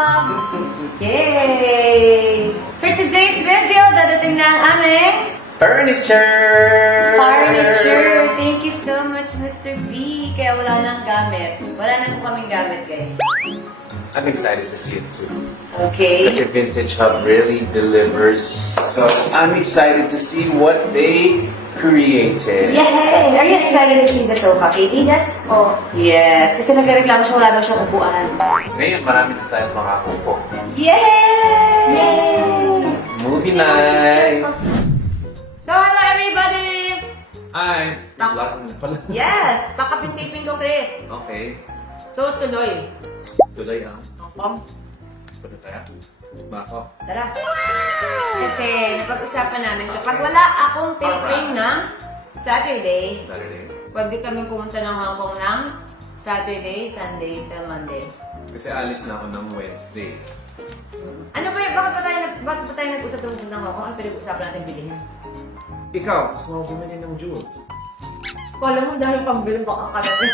loves! Yay! For today's video, dadating na ang aming Furniture! Thank you so much, Mr. B. Kaya wala nang gamit. Wala na po kaming gamit, guys. I'm excited to see it too. Okay. Kasi Vintage Hub really delivers. So I'm excited to see what they created. Yay! Are you excited to see the sofa, Katie? Yes po. Yes, kasi nagreklamo siya, wala daw siyang upuan. Ngayon, marami na tayong makakupo. Yay! Movie night! So, hello everybody! Hi! Black na pala. Yes! Pakapintipin ko, Chris. Okay. So, tuloy. Tuloy ang. Pom, Punta tayo. Bako. tara. Kasi, napag-usapan namin, kapag wala akong taping ng Saturday, pwede kami pumunta ng Hong Kong ng Saturday, Sunday, till Monday. Kasi alis na ako ng Wednesday. Ano ba yun? Bakit pa tayo nag-usap ng Hong Kong? Ano pinag-usapan natin bilhin? Ikaw, gusto mo bumili ng jewels? Wala mo dahil pambili baka kami.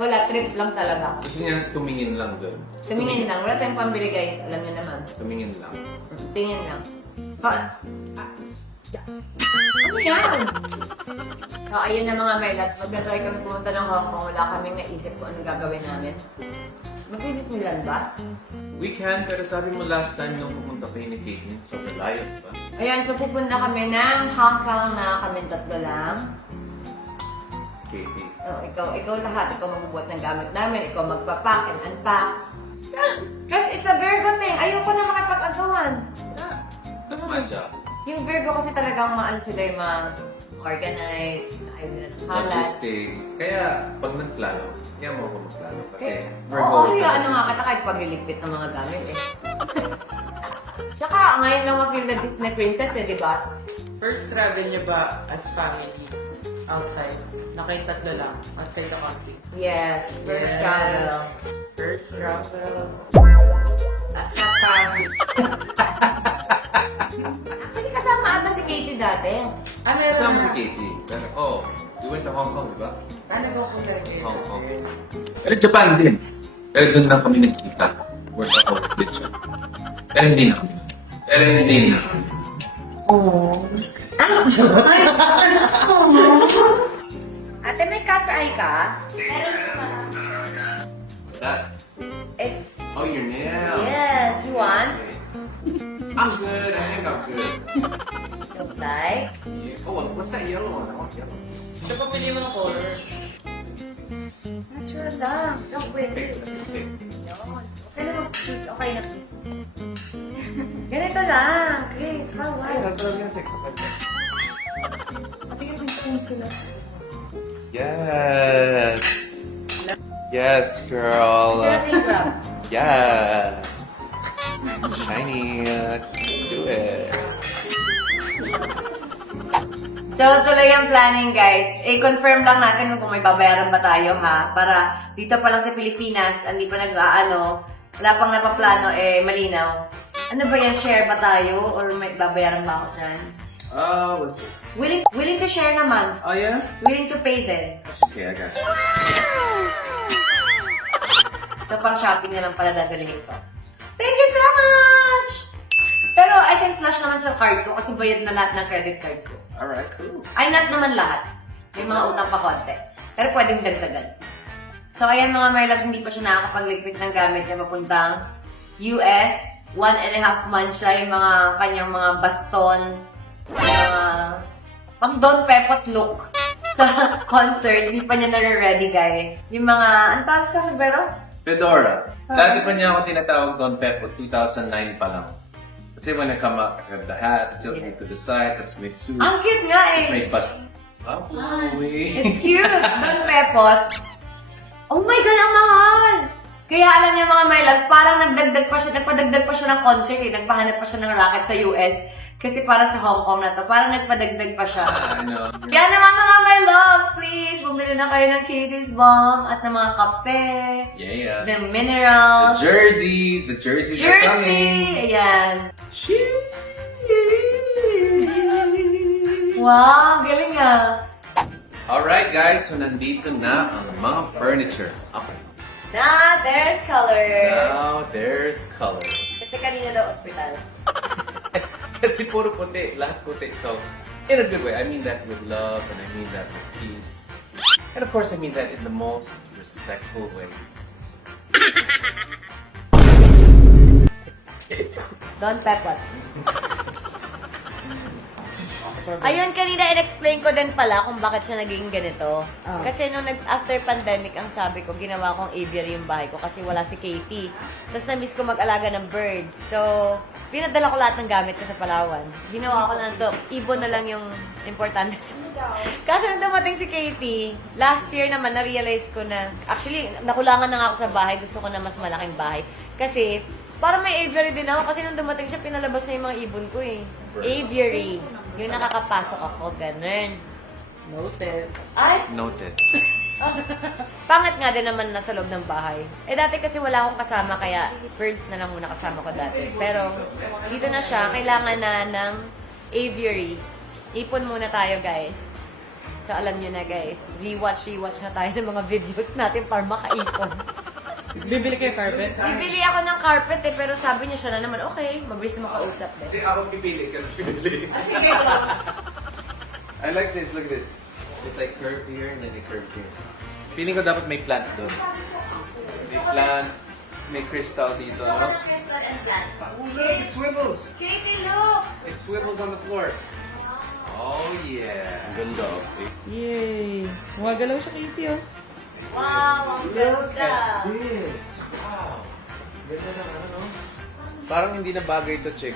Wala, trip lang talaga. Gusto niya tumingin lang doon. Tumingin lang. Wala tayong pambili, guys. Alam niyo naman. Tumingin lang. Tingin lang. Ano yan? So, ayun na mga my loves. Magdadry kami pumunta ng Hong Kong. Wala kaming naisip kung anong gagawin namin. Mag-Disneyland ba? We can, pero sabi mo last time nung pumunta kayo ni Caitlyn, so malayo, ba? Ayan, so pupunta kami ng Hong Kong na kami tatlo lang. Katie. Oh, ikaw lahat. Ikaw magbubuhat ng gamit namin. Ikaw magpapack and unpack. Kasi it's a Virgo thing. Ayoko na makipag-agawan. Yeah, that's my job. Yung Virgo kasi talagang maano sila yung mga organize, ayaw nila ng kalat. Logistics. Kaya, pag nagplano, kaya mo ako magplano. Kasi, Oo, ano nga kita kahit pagliligpit ng mga gamit eh. Tsaka ngayon lang ma-feel na Disney princess eh, di ba? First travel niyo ba as family outside? Na kayong tatlo lang, outside the country? Yes, first Yes. travel. First travel. As a family. Actually, kasama ata si Katie dati. Ano kasama si Katie. Pero, you went to Hong Kong, di ba? Ano ko kung gagawin? Hong Kong. Pero Japan din. Pero doon lang kami nagkita. Work ako with siya. Pero hindi na kami. Oo. Ate, may cat's eye ka? That? It's... Oh, your nail. Yes, you want? I'm good. I think I'm good. Don't like? Yeah. Oh, what's that yellow one? I want yellow. Ito pa pili mo ng color. Natural lang. Don't wait. Pick, let's pick. Okay na mag-choose. Okay na, please. Ganito lang, Chris. Bawal. That's what I was gonna pick. Yes. Yes, girl. Yes. It's shiny. Do it. So, tuloy ang planning, guys. I-confirm lang natin kung may babayaran ba tayo, ha? Para dito pa lang sa Pilipinas, hindi pa wala pang napaplano, malinaw. Ano ba yan? Share ba tayo? Or may babayaran ba ako dyan? What's this? Willing to share naman. Oh, yeah? Willing to pay din. Okay, I got you. So, pang shopping na lang pala dadalhin ko. Thank you so much! Pero I can slash naman sa card ko kasi bayad na lahat ng credit card ko. Alright, cool. Ay, not naman lahat. May mga utang pa konti. Pero pwedeng dagdagan. So, ayan mga my loves, hindi pa siya nakakapag-liquid ng gamit niya papuntang US. 1.5 months siya, yung mga kanyang mga baston, pang Don Pepot look sa concert. Hindi pa niya nare-ready, guys. Yung mga, ano tawag sa sombrero? Fedora. Dati pa niya ako tinatawag Don Peppo, 2009 pa lang. Kasi when I come up, I have the hat, tilt me to the side, tapos may suit, Ang cute nga eh. tapos may bust. Oh, It's cute. Don Pepot. Oh my God, ang mahal! Kaya alam niyo mga my loves, parang nagpadagdag pa siya ng concert eh. Nagpahanap pa siya ng racket sa US. Kasi para sa Hong Kong na to, parang nagpadagdag pa siya. I know. Kaya naman mga my loves, please, bumili na kayo ng Katie's Balm at ng mga kape, Yeah. the minerals, The jerseys are coming. Ayan. Wow, galing ah. Alright guys, so nandito na ang mga furniture. Okay. Now, there's color. Now, there's color. Kasi kanina daw ospital. Kasi puro puti, lahat puti. So, in a good way. I mean that with love and I mean that with peace. And of course, I mean that in the most respectful way. Don Pepot. Ayun, kanina in-explain ko din pala kung bakit siya naging ganito. Kasi nung after pandemic, ang sabi ko, ginawa kong aviary yung bahay ko kasi wala si Katie. Tapos na-miss ko mag-alaga ng birds. So, pinadala ko lahat ng gamit ko sa Palawan. Ginawa ko na to, ibon na lang yung importante sa Kasi nung dumating si Katie, last year naman, na-realize ko na, actually, nakulangan na nga ako sa bahay. Gusto ko na mas malaking bahay. Kasi, para may aviary din ako. Kasi nung dumating siya, pinalabas na yung mga ibon ko eh. Aviary. Yung nakakapasok ako, ganun. Noted. Ay! Noted. Pangat nga din naman nasa loob ng bahay. Eh dati kasi wala akong kasama, kaya birds na lang muna kasama ko dati. Pero dito na siya, kailangan na ng aviary. Ipon muna tayo, guys. So alam nyo na, guys. Rewatch na tayo ng mga videos natin para makaipon. Bibili kayo carpet? Bibili ako ng carpet eh, pero sabi niya siya na naman, okay, mabilis na makausap eh. Hindi ako pipili. Pipili. Sige, I like this. Look at this. It's like curved here and then it curves here. Feeling ko dapat may plant doon. May plant, may crystal dito, gusto ko no? ng crystal and plant. Oh, look! It swivels! Katie, look! It swivels on the floor. Oh, yeah. Ganda. Yay! Gumagalaw siya, Katie, oh. Wow, ang ganda! this. Wow. Ganda na, ano? Parang hindi na bagay ito, chick.